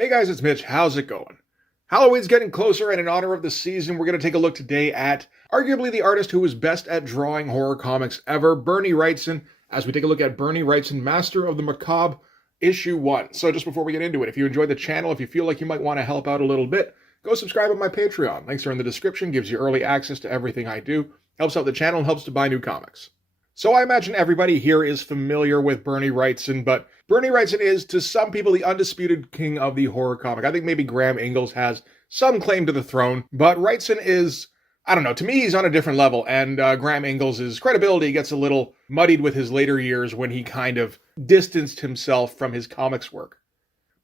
Hey guys, it's Mitch. How's it going? Halloween's getting closer, and in honor of the season, we're going to take a look today at arguably the artist who was best at drawing horror comics ever, Bernie Wrightson, as we take a look at Bernie Wrightson, Master of the Macabre, Issue 1. So just before we get into it, if you enjoyed the channel, if you feel like you might want to help out a little bit, go subscribe on my Patreon. Links are in the description, gives you early access to everything I do, helps out the channel, and helps to buy new comics. So I imagine everybody here is familiar with Bernie Wrightson, but Bernie Wrightson is, to some people, the undisputed king of the horror comic. I think maybe Graham Ingalls has some claim to the throne, but Wrightson is, I don't know, to me he's on a different level, and Graham Ingalls' credibility gets a little muddied with his later years when he kind of distanced himself from his comics work.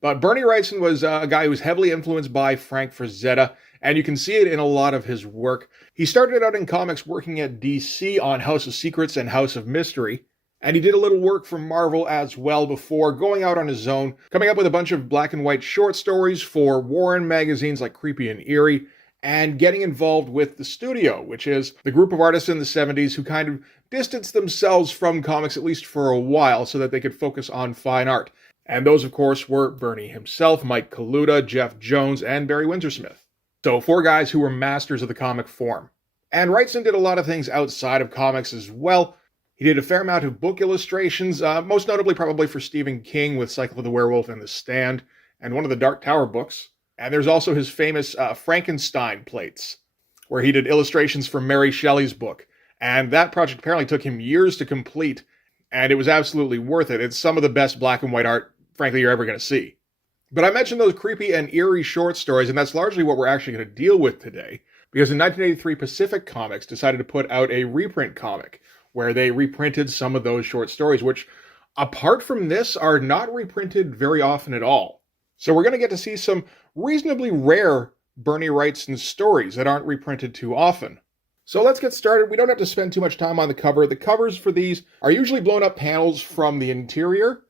But Bernie Wrightson was a guy who was heavily influenced by Frank Frazetta, and you can see it in a lot of his work. He started out in comics working at DC on House of Secrets and House of Mystery, and he did a little work for Marvel as well before going out on his own, coming up with a bunch of black and white short stories for Warren magazines like Creepy and Eerie, and getting involved with the studio, which is the group of artists in the 70s who kind of distanced themselves from comics at least for a while so that they could focus on fine art. And those, of course, were Bernie himself, Mike Kaluta, Jeff Jones, and Barry Windsor-Smith. So 4 guys who were masters of the comic form. And Wrightson did a lot of things outside of comics as well. He did a fair amount of book illustrations, most notably probably for Stephen King with Cycle of the Werewolf and The Stand, and one of the Dark Tower books. And there's also his famous Frankenstein plates, where he did illustrations for Mary Shelley's book. And that project apparently took him years to complete, and it was absolutely worth it. It's some of the best black and white art, frankly, you're ever going to see. But I mentioned those creepy and eerie short stories, and that's largely what we're actually going to deal with today, because in 1983, Pacific Comics decided to put out a reprint comic, where they reprinted some of those short stories, which, apart from this, are not reprinted very often at all. So we're going to get to see some reasonably rare Bernie Wrightson stories that aren't reprinted too often. So let's get started. We don't have to spend too much time on the cover. The covers for these are usually blown up panels from the interior,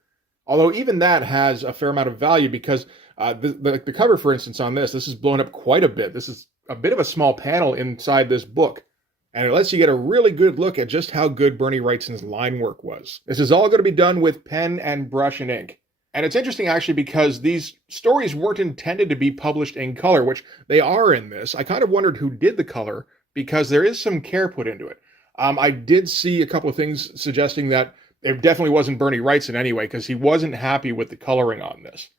although even that has a fair amount of value because the cover, for instance, on this is blown up quite a bit. This is a bit of a small panel inside this book, and it lets you get a really good look at just how good Bernie Wrightson's line work was. This is all going to be done with pen and brush and ink. And it's interesting, actually, because these stories weren't intended to be published in color, which they are in this. I kind of wondered who did the color, because there is some care put into it. I did see a couple of things suggesting that it definitely wasn't Bernie Wrightson anyway, because he wasn't happy with the coloring on this.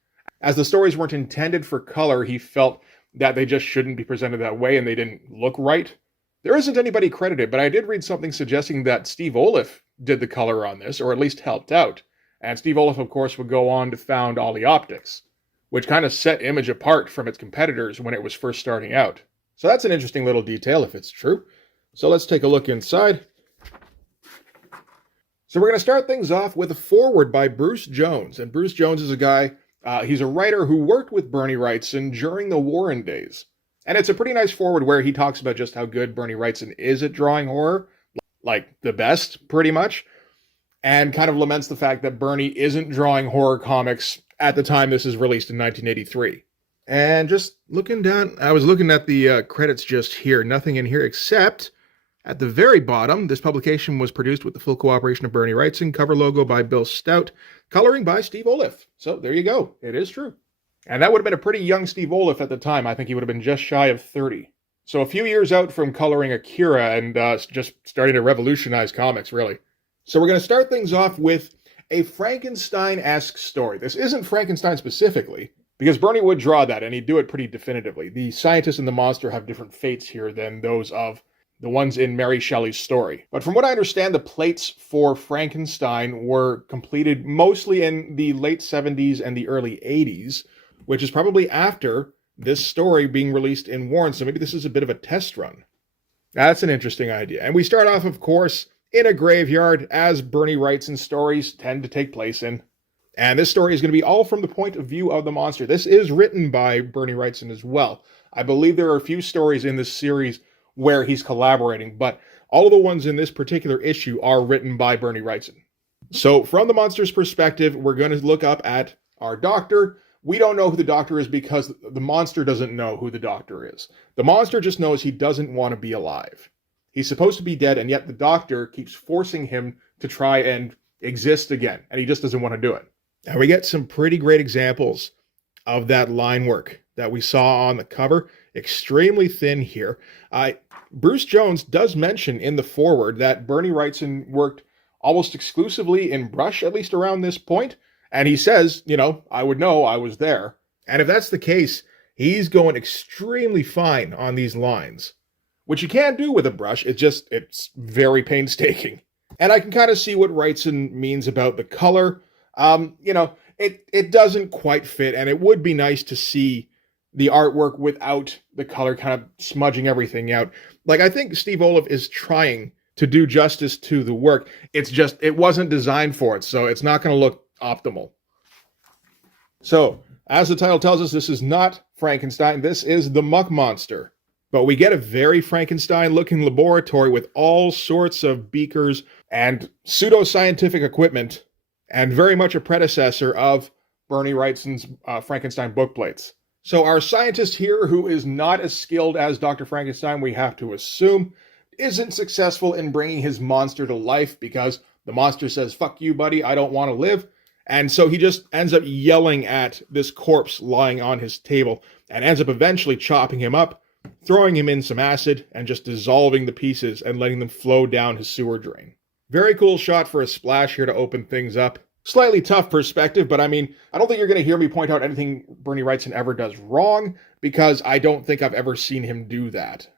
As the stories weren't intended for color, he felt that they just shouldn't be presented that way and they didn't look right. There isn't anybody credited, but I did read something suggesting that Steve Oliff did the color on this, or at least helped out. And Steve Oliff, of course, would go on to found Ollie Optics, which kind of set Image apart from its competitors when it was first starting out. So that's an interesting little detail if it's true. So let's take a look inside. So we're going to start things off with a foreword by Bruce Jones. And Bruce Jones is a guy, he's a writer who worked with Bernie Wrightson during the Warren days. And it's a pretty nice foreword where he talks about just how good Bernie Wrightson is at drawing horror, like the best, pretty much, and kind of laments the fact that Bernie isn't drawing horror comics at the time this is released in 1983. And just looking down, I was looking at the credits just here, nothing in here except at the very bottom, this publication was produced with the full cooperation of Bernie Wrightson, cover logo by Bill Stout, coloring by Steve Oliff. So there you go, it is true. And that would have been a pretty young Steve Oliff at the time. I think he would have been just shy of 30. So a few years out from coloring Akira and just starting to revolutionize comics, really. So we're going to start things off with a Frankenstein-esque story. This isn't Frankenstein specifically, because Bernie would draw that, and he'd do it pretty definitively. The scientist and the monster have different fates here than those of the ones in Mary Shelley's story. But from what I understand, the plates for Frankenstein were completed mostly in the late 70s and the early 80s, which is probably after this story being released in Warren, so maybe this is a bit of a test run. That's an interesting idea. And we start off, of course, in a graveyard, as Bernie Wrightson's stories tend to take place in. And this story is going to be all from the point of view of the monster. This is written by Bernie Wrightson as well. I believe there are a few stories in this series where he's collaborating, but all of the ones in this particular issue are written by Bernie Wrightson. So from the monster's perspective, we're going to look up at our doctor. We don't know who the doctor is because the monster doesn't know who the doctor is. The monster just knows he doesn't want to be alive. He's supposed to be dead, and yet the doctor keeps forcing him to try and exist again, and he just doesn't want to do it. And we get some pretty great examples of that line work that we saw on the cover. Extremely thin here. Bruce Jones does mention in the foreword that Bernie Wrightson worked almost exclusively in brush, at least around this point. And he says, I would know, I was there. And if that's the case, he's going extremely fine on these lines, which you can do with a brush. It's very painstaking. And I can kind of see what Wrightson means about the color. It doesn't quite fit, and it would be nice to see the artwork without the color kind of smudging everything out. Like, I think Steve Oliff is trying to do justice to the work. It wasn't designed for it, so it's not going to look optimal. So, as the title tells us, this is not Frankenstein. This is the Muck Monster. But we get a very Frankenstein-looking laboratory with all sorts of beakers and pseudo-scientific equipment, and very much a predecessor of Bernie Wrightson's Frankenstein bookplates. So our scientist here, who is not as skilled as Dr. Frankenstein, we have to assume, isn't successful in bringing his monster to life because the monster says, "Fuck you, buddy, I don't want to live." And so he just ends up yelling at this corpse lying on his table and ends up eventually chopping him up, throwing him in some acid, and just dissolving the pieces and letting them flow down his sewer drain. Very cool shot for a splash here to open things up. Slightly tough perspective, but I don't think you're going to hear me point out anything Bernie Wrightson ever does wrong, because I don't think I've ever seen him do that.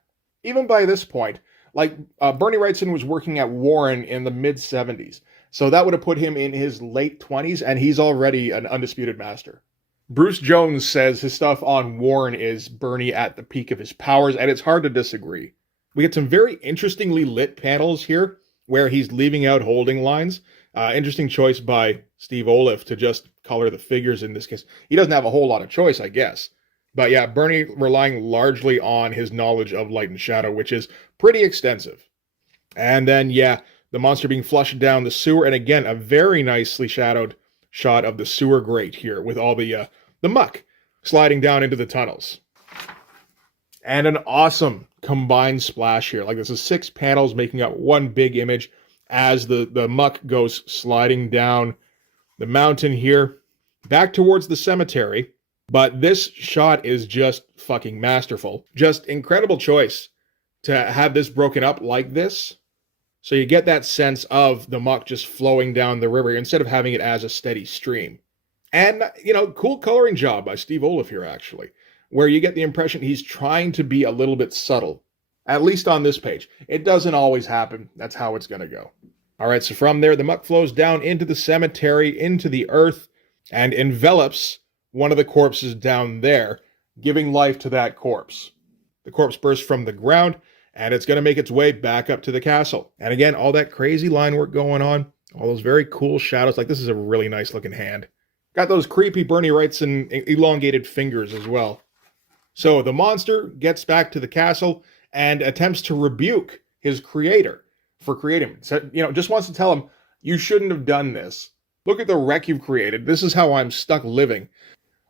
Even by this point, Bernie Wrightson was working at Warren in the mid-70s, so that would have put him in his late 20s, and he's already an undisputed master. Bruce Jones says his stuff on Warren is Bernie at the peak of his powers, and it's hard to disagree. We get some very interestingly lit panels here, where he's leaving out holding lines. Interesting choice by Steve Oliff to just color the figures in this case. He doesn't have a whole lot of choice, I guess. But yeah, Bernie relying largely on his knowledge of light and shadow, which is pretty extensive. And then, the monster being flushed down the sewer. And again, a very nicely shadowed shot of the sewer grate here with all the muck sliding down into the tunnels. And an awesome combined splash here. This is 6 panels making up one big image as the muck goes sliding down the mountain here, back towards the cemetery. But this shot is just fucking masterful. Just incredible choice to have this broken up like this. So you get that sense of the muck just flowing down the river instead of having it as a steady stream. And, cool coloring job by Steve Oliff here, actually, where you get the impression he's trying to be a little bit subtle. At least on this page. It doesn't always happen. That's how it's going to go. All right, so from there, the muck flows down into the cemetery, into the earth, and envelops one of the corpses down there, giving life to that corpse. The corpse bursts from the ground, and it's going to make its way back up to the castle. And again, all that crazy line work going on, all those very cool shadows. This is a really nice looking hand. Got those creepy Bernie Wrightson elongated fingers as well. So the monster gets back to the castle and attempts to rebuke his creator for creating him. So, just wants to tell him, you shouldn't have done this. Look at the wreck you've created. This is how I'm stuck living.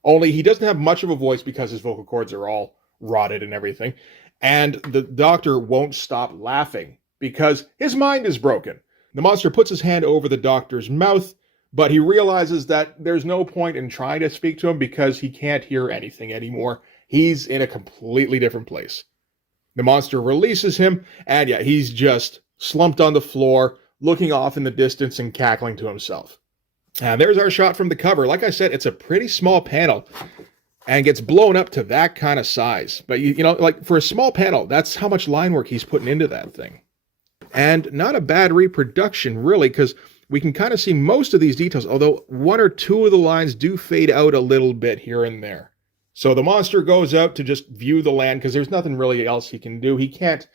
Only he doesn't have much of a voice because his vocal cords are all rotted and everything. And the doctor won't stop laughing because his mind is broken. The monster puts his hand over the doctor's mouth, but he realizes that there's no point in trying to speak to him because he can't hear anything anymore. He's in a completely different place. The monster releases him, and he's just slumped on the floor, looking off in the distance and cackling to himself. And there's our shot from the cover. Like I said, it's a pretty small panel and gets blown up to that kind of size. But, for a small panel, that's how much line work he's putting into that thing. And not a bad reproduction, really, because we can kind of see most of these details, although 1 or 2 of the lines do fade out a little bit here and there. So the monster goes out to just view the land because there's nothing really else he can do. He can't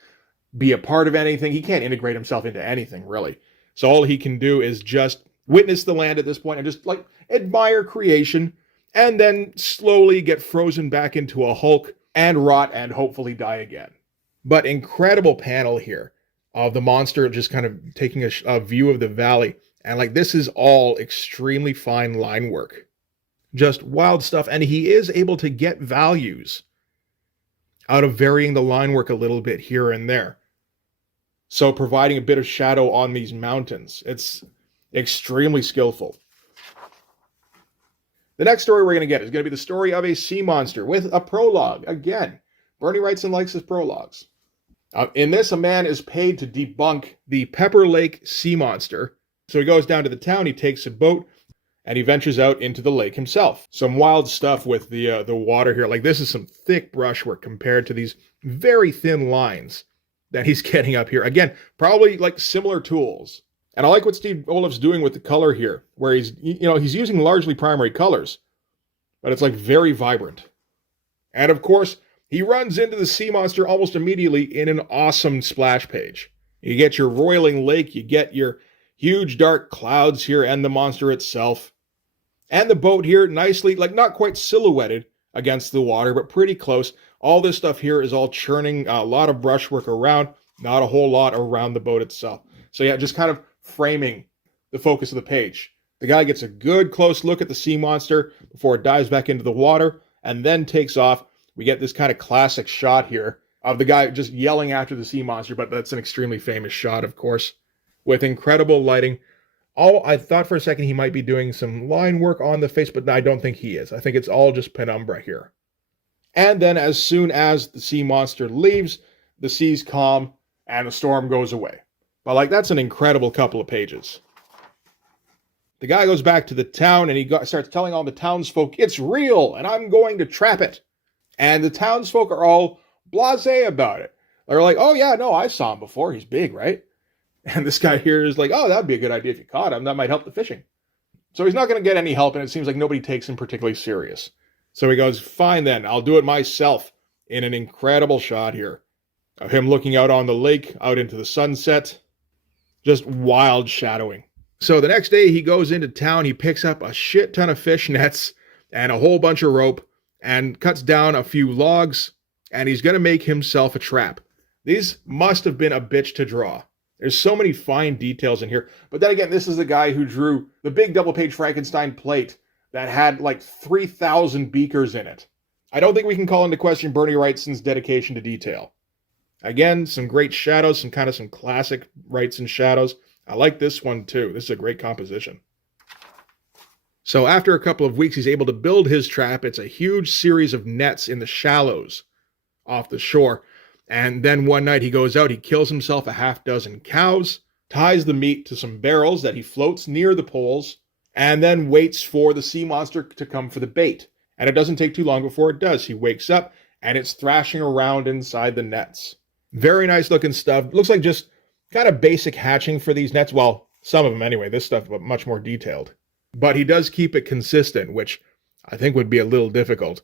be a part of anything. He can't integrate himself into anything, really. So all he can do is just witness the land at this point and just admire creation and then slowly get frozen back into a hulk and rot and hopefully die again. But incredible panel here of the monster just kind of taking a view of the valley. And this is all extremely fine line work. Just wild stuff. And he is able to get values out of varying the line work a little bit here and there. So providing a bit of shadow on these mountains. It's extremely skillful. The next story we're going to get is going to be the story of a sea monster with a prologue. Again, Bernie Wrightson likes his prologues. In this, a man is paid to debunk the Pepper Lake sea monster. So he goes down to the town, he takes a boat, and he ventures out into the lake himself. Some wild stuff with the water here. Like, this is some thick brushwork compared to these very thin lines that he's getting up here. Again, probably like similar tools. And I like what Steve Olaf's doing with the color here, where he's using largely primary colors, but it's like very vibrant. And of course, he runs into the sea monster almost immediately in an awesome splash page. You get your roiling lake, you get your huge dark clouds here and the monster itself. And the boat here nicely, like not quite silhouetted against the water, but pretty close. All this stuff here is all churning, a lot of brushwork around, not a whole lot around the boat itself. So yeah, just kind of framing the focus of the page. The guy gets a good close look at the sea monster before it dives back into the water and then takes off. We get this kind of classic shot here of the guy just yelling after the sea monster, but that's an extremely famous shot, of course, with incredible lighting. I thought for a second he might be doing some line work on the face, but I don't think he is. I think it's all just penumbra here. And then as soon as the sea monster leaves, the sea's calm and the storm goes away. But like, that's an incredible couple of pages. The guy goes back to the town and he starts telling all the townsfolk, it's real and I'm going to trap it. And the townsfolk are all blasé about it. They're like, oh yeah, no, I saw him before. He's big, right? And this guy here is like, oh, that'd be a good idea if you caught him. That might help the fishing. So he's not going to get any help, and it seems like nobody takes him particularly serious. So he goes, fine then, I'll do it myself, in an incredible shot here of him looking out on the lake, out into the sunset. Just wild shadowing. So the next day he goes into town, he picks up a shit ton of fish nets and a whole bunch of rope, and cuts down a few logs, and he's going to make himself a trap. These must have been a bitch to draw. There's so many fine details in here. But then again, this is the guy who drew the big double-page Frankenstein plate that had like 3,000 beakers in it. I don't think we can call into question Bernie Wrightson's dedication to detail. Again, some great shadows, some classic Wrightson shadows. I like this one too. This is a great composition. So after a couple of weeks, he's able to build his trap. It's a huge series of nets in the shallows off the shore. And then one night he goes out, he kills himself a half dozen cows, ties the meat to some barrels that he floats near the poles, and then waits for the sea monster to come for the bait. And it doesn't take too long before it does. He wakes up and it's thrashing around inside the nets. Very nice looking stuff. Looks like just kind of basic hatching for these nets. Well, some of them anyway. This stuff is much more detailed. But he does keep it consistent, which I think would be a little difficult.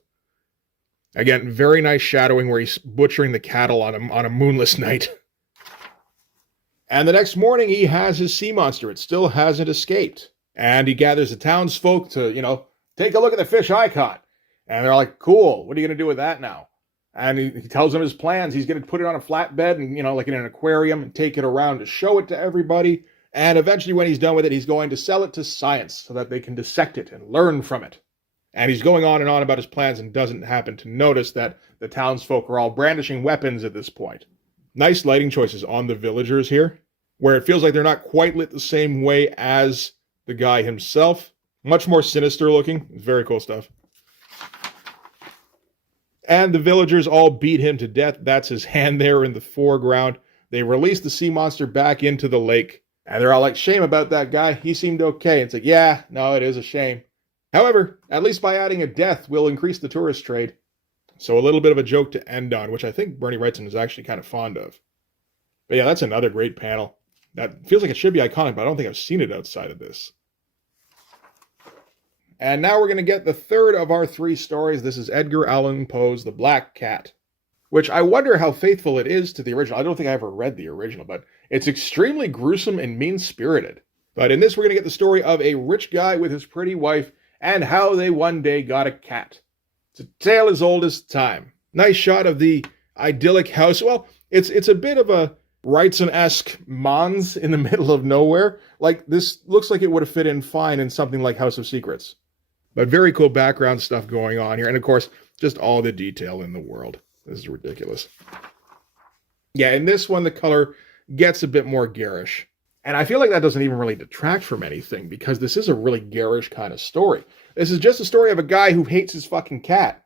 Again, very nice shadowing where he's butchering the cattle on a moonless night. And the next morning, he has his sea monster. It still hasn't escaped. And he gathers the townsfolk to, take a look at the fish I caught. And they're like, cool, what are you going to do with that now? And he tells them his plans. He's going to put it on a flatbed and, like in an aquarium and take it around to show it to everybody. And eventually when he's done with it, he's going to sell it to science so that they can dissect it and learn from it. And he's going on and on about his plans and doesn't happen to notice that the townsfolk are all brandishing weapons at this point. Nice lighting choices on the villagers here, where it feels like they're not quite lit the same way as the guy himself. Much more sinister looking. Very cool stuff. And the villagers all beat him to death. That's his hand there in the foreground. They release the sea monster back into the lake. And they're all like, shame about that guy. He seemed okay. And it's like, yeah, no, it is a shame. However, at least by adding a death, we'll increase the tourist trade. So a little bit of a joke to end on, which I think Bernie Wrightson is actually kind of fond of. But yeah, that's another great panel. That feels like it should be iconic, but I don't think I've seen it outside of this. And now we're going to get the third of our three stories. This is Edgar Allan Poe's The Black Cat, which I wonder how faithful it is to the original. I don't think I ever read the original, but it's extremely gruesome and mean-spirited. But in this, we're going to get the story of a rich guy with his pretty wife and how they one day got a cat. It's a tale as old as time. Nice shot of the idyllic house. Well, it's a bit of a Wrightson-esque Mons in the middle of nowhere. Like, this looks like it would have fit in fine in something like House of Secrets. But very cool background stuff going on here. And of course, just all the detail in the world. This is ridiculous. Yeah, in this one, the color gets a bit more garish. And I feel like that doesn't even really detract from anything, because this is a really garish kind of story. This is just a story of a guy who hates his fucking cat.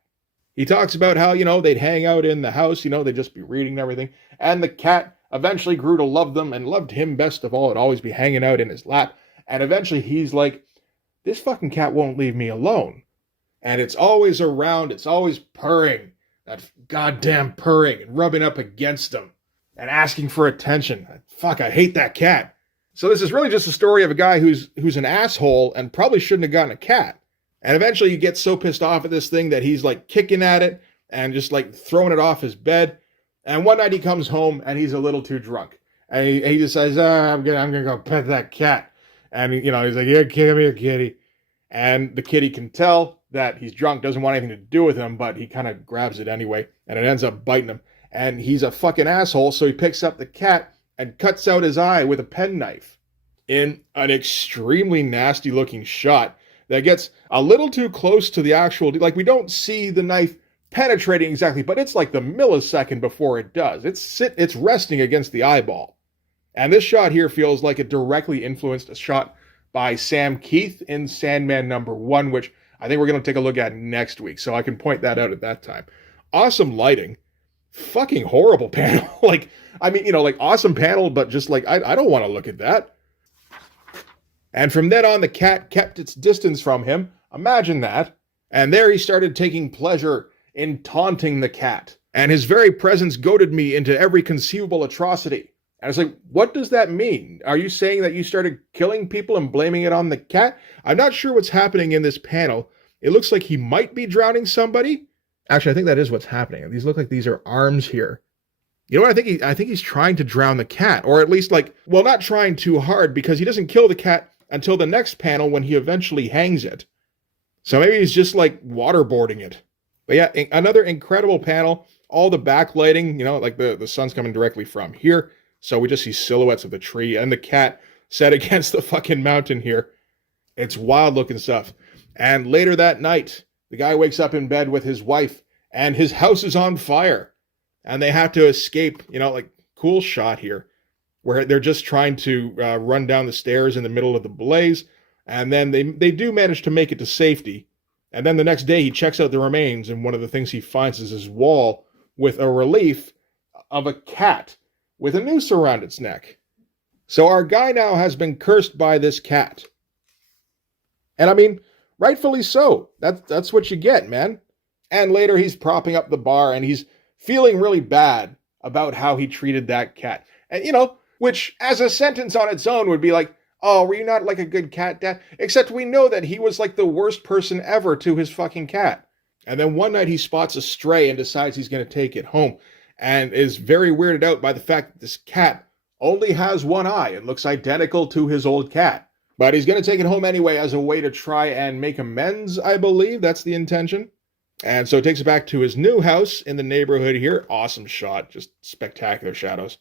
He talks about how, they'd hang out in the house, they'd just be reading and everything. And the cat eventually grew to love them and loved him best of all. It'd always be hanging out in his lap. And eventually he's like, this fucking cat won't leave me alone. And it's always around, it's always purring. That goddamn purring and rubbing up against him and asking for attention. Fuck, I hate that cat. So this is really just a story of a guy who's an asshole and probably shouldn't have gotten a cat. And eventually he gets so pissed off at this thing that he's like kicking at it and just like throwing it off his bed. And one night he comes home and he's a little too drunk. And he just says, I'm gonna go pet that cat. And he's like, here, come here, kitty. And the kitty can tell that he's drunk, doesn't want anything to do with him, but he kind of grabs it anyway, and it ends up biting him. And he's a fucking asshole, so he picks up the cat and cuts out his eye with a penknife in an extremely nasty looking shot that gets a little too close to the actual, like we don't see the knife penetrating exactly, but it's like the millisecond before it does. It's resting against the eyeball. And this shot here feels like it directly influenced a shot by Sam Keith in Sandman *1, which I think we're going to take a look at next week, so I can point that out at that time. Awesome lighting. Fucking horrible panel. Like awesome panel, but just like, I don't want to look at that. And from then on, the cat kept its distance from him. Imagine that. And there he started taking pleasure in taunting the cat. And his very presence goaded me into every conceivable atrocity. And I was like, what does that mean? Are you saying that you started killing people and blaming it on the cat? I'm not sure what's happening in this panel. It looks like he might be drowning somebody. Actually, I think that is what's happening. These look like these are arms here. You know what I think he's trying to drown the cat, or at least not trying too hard, because he doesn't kill the cat until the next panel when he eventually hangs it. So maybe he's just like waterboarding it. But yeah, another incredible panel. All the backlighting, like the sun's coming directly from here. So we just see silhouettes of the tree and the cat set against the fucking mountain here. It's wild looking stuff. And later that night, the guy wakes up in bed with his wife and his house is on fire. And they have to escape, cool shot here, where they're just trying to run down the stairs in the middle of the blaze. And then they do manage to make it to safety. And then the next day he checks out the remains, and one of the things he finds is his wall with a relief of a cat with a noose around its neck. So our guy now has been cursed by this cat. And rightfully so. That's what you get, man. And later he's propping up the bar and he's feeling really bad about how he treated that cat. And, which as a sentence on its own would be like, oh, were you not like a good cat dad? Except we know that he was like the worst person ever to his fucking cat. And then one night he spots a stray and decides he's going to take it home, and is very weirded out by the fact that this cat only has one eye and looks identical to his old cat. But he's going to take it home anyway as a way to try and make amends, I believe. That's the intention. And so it takes it back to his new house in the neighborhood here. Awesome shot. Just spectacular shadows.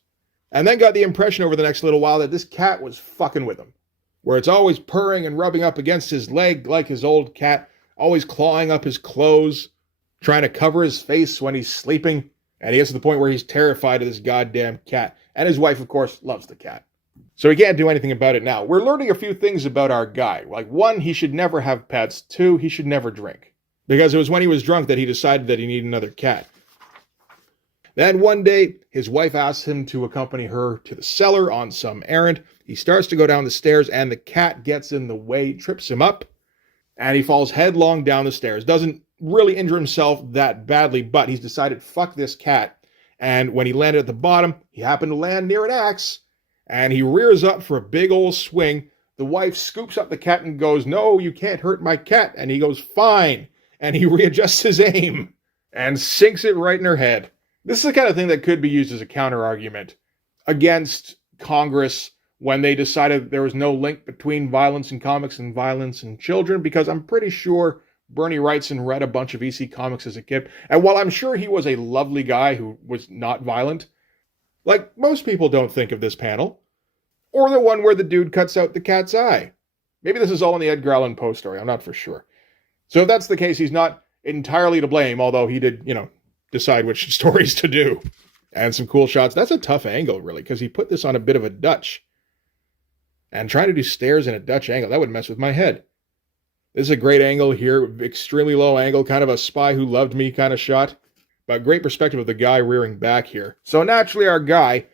And then got the impression over the next little while that this cat was fucking with him, where it's always purring and rubbing up against his leg like his old cat, always clawing up his clothes, trying to cover his face when he's sleeping. And he gets to the point where he's terrified of this goddamn cat. And his wife, of course, loves the cat. So he can't do anything about it now. We're learning a few things about our guy. Like, 1, he should never have pets. 2, he should never drink. Because it was when he was drunk that he decided that he needed another cat. Then one day, his wife asks him to accompany her to the cellar on some errand. He starts to go down the stairs, and the cat gets in the way, trips him up, and he falls headlong down the stairs. Doesn't really injure himself that badly, but he's decided, fuck this cat. And when he landed at the bottom, he happened to land near an axe, and he rears up for a big old swing. The wife scoops up the cat and goes, no, you can't hurt my cat. And he goes, fine. And he readjusts his aim and sinks it right in her head. This is the kind of thing that could be used as a counter-argument against Congress when they decided there was no link between violence in comics and violence in children, because I'm pretty sure Bernie Wrightson read a bunch of EC comics as a kid. And while I'm sure he was a lovely guy who was not violent, like most people don't think of this panel. Or the one where the dude cuts out the cat's eye. Maybe this is all in the Edgar Allan Poe story. I'm not for sure. So if that's the case, he's not entirely to blame, although he did, decide which stories to do. And some cool shots. That's a tough angle, really, because he put this on a bit of a Dutch. And trying to do stairs in a Dutch angle, that would mess with my head. This is a great angle here, extremely low angle, kind of a Spy Who Loved Me kind of shot. But great perspective of the guy rearing back here. So naturally our guy,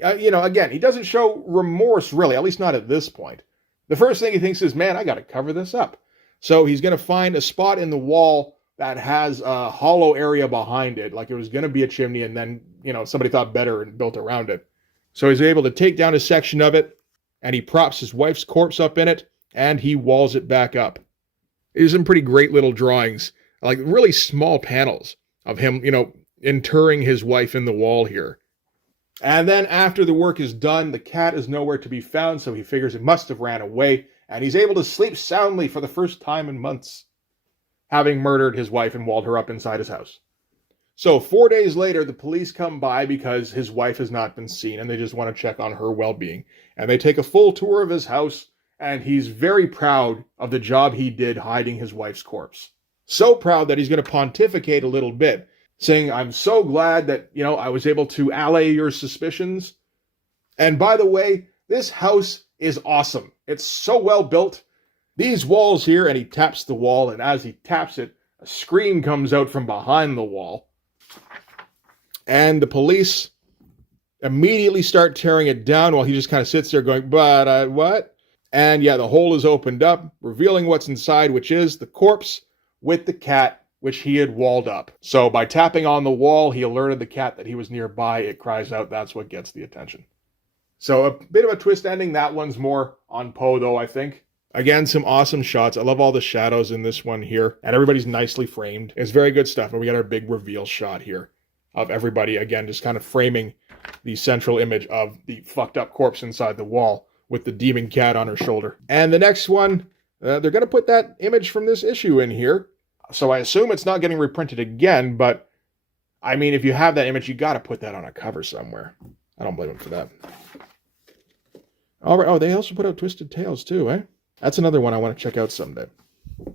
again, he doesn't show remorse really, at least not at this point. The first thing he thinks is, man, I got to cover this up. So he's going to find a spot in the wall that has a hollow area behind it, like it was going to be a chimney, and then, somebody thought better and built around it. So he's able to take down a section of it, and he props his wife's corpse up in it, and he walls it back up. These are some pretty great little drawings, like really small panels of him, interring his wife in the wall here. And then after the work is done, the cat is nowhere to be found, so he figures it must have ran away, and he's able to sleep soundly for the first time in months, having murdered his wife and walled her up inside his house. So 4 days later, the police come by because his wife has not been seen, and they just want to check on her well-being. And they take a full tour of his house, and he's very proud of the job he did hiding his wife's corpse. So proud that he's going to pontificate a little bit, saying, I'm so glad that, I was able to allay your suspicions. And by the way, this house is awesome. It's so well built. These walls here, and he taps the wall, and as he taps it, a scream comes out from behind the wall. And the police immediately start tearing it down while he just kind of sits there going, but what? And yeah, the hole is opened up, revealing what's inside, which is the corpse with the cat, which he had walled up. So by tapping on the wall, he alerted the cat that he was nearby. It cries out. That's what gets the attention. So a bit of a twist ending. That one's more on Poe, though, I think. Again, some awesome shots. I love all the shadows in this one here. And everybody's nicely framed. It's very good stuff. And we got our big reveal shot here of everybody, again, just kind of framing the central image of the fucked up corpse inside the wall with the demon cat on her shoulder. And the next one, they're going to put that image from this issue in here. So I assume it's not getting reprinted again, but I mean, if you have that image, you got to put that on a cover somewhere. I don't blame them for that. All right. Oh, they also put out Twisted Tales too, eh? That's another one I want to check out someday.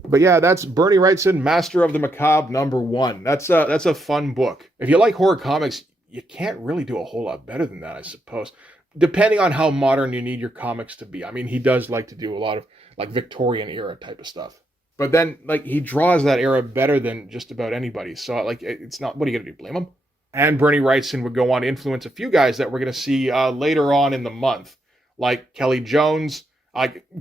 But yeah, that's Bernie Wrightson, Master of the Macabre #1. That's a fun book. If you like horror comics, you can't really do a whole lot better than that, I suppose. Depending on how modern you need your comics to be. I mean, he does like to do a lot of like Victorian era type of stuff. But then, like, he draws that era better than just about anybody. So, like, it's not, what are you going to do, blame him? And Bernie Wrightson would go on to influence a few guys that we're going to see later on in the month. Like Kelly Jones.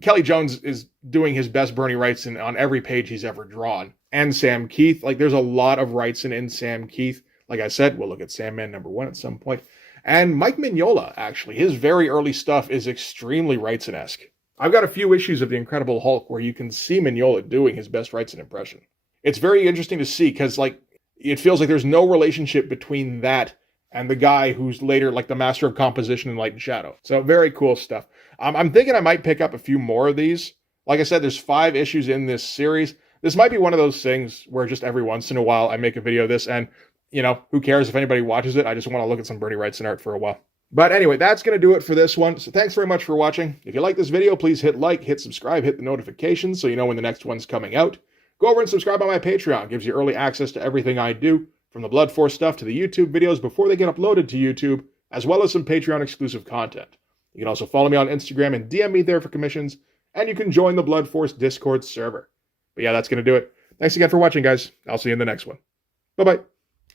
Kelly Jones is doing his best Bernie Wrightson on every page he's ever drawn. And Sam Keith. Like, there's a lot of Wrightson in Sam Keith. Like I said, we'll look at Sandman #1 at some point. And Mike Mignola, actually. His very early stuff is extremely Wrightson-esque. I've got a few issues of The Incredible Hulk where you can see Mignola doing his best Wrightson impression. It's very interesting to see because, like, it feels like there's no relationship between that and the guy who's later, like, the master of composition in Light and Shadow. So, very cool stuff. I'm thinking I might pick up a few more of these. Like I said, there's 5 issues in this series. This might be one of those things where just every once in a while I make a video of this and, who cares if anybody watches it? I just want to look at some Bernie Wrightson art for a while. But anyway, that's going to do it for this one. So thanks very much for watching. If you like this video, please hit like, hit subscribe, hit the notifications so you know when the next one's coming out. Go over and subscribe on my Patreon. It gives you early access to everything I do, from the Blood Force stuff to the YouTube videos before they get uploaded to YouTube, as well as some Patreon exclusive content. You can also follow me on Instagram and DM me there for commissions, and you can join the Blood Force Discord server. But yeah, that's going to do it. Thanks again for watching, guys. I'll see you in the next one. Bye-bye.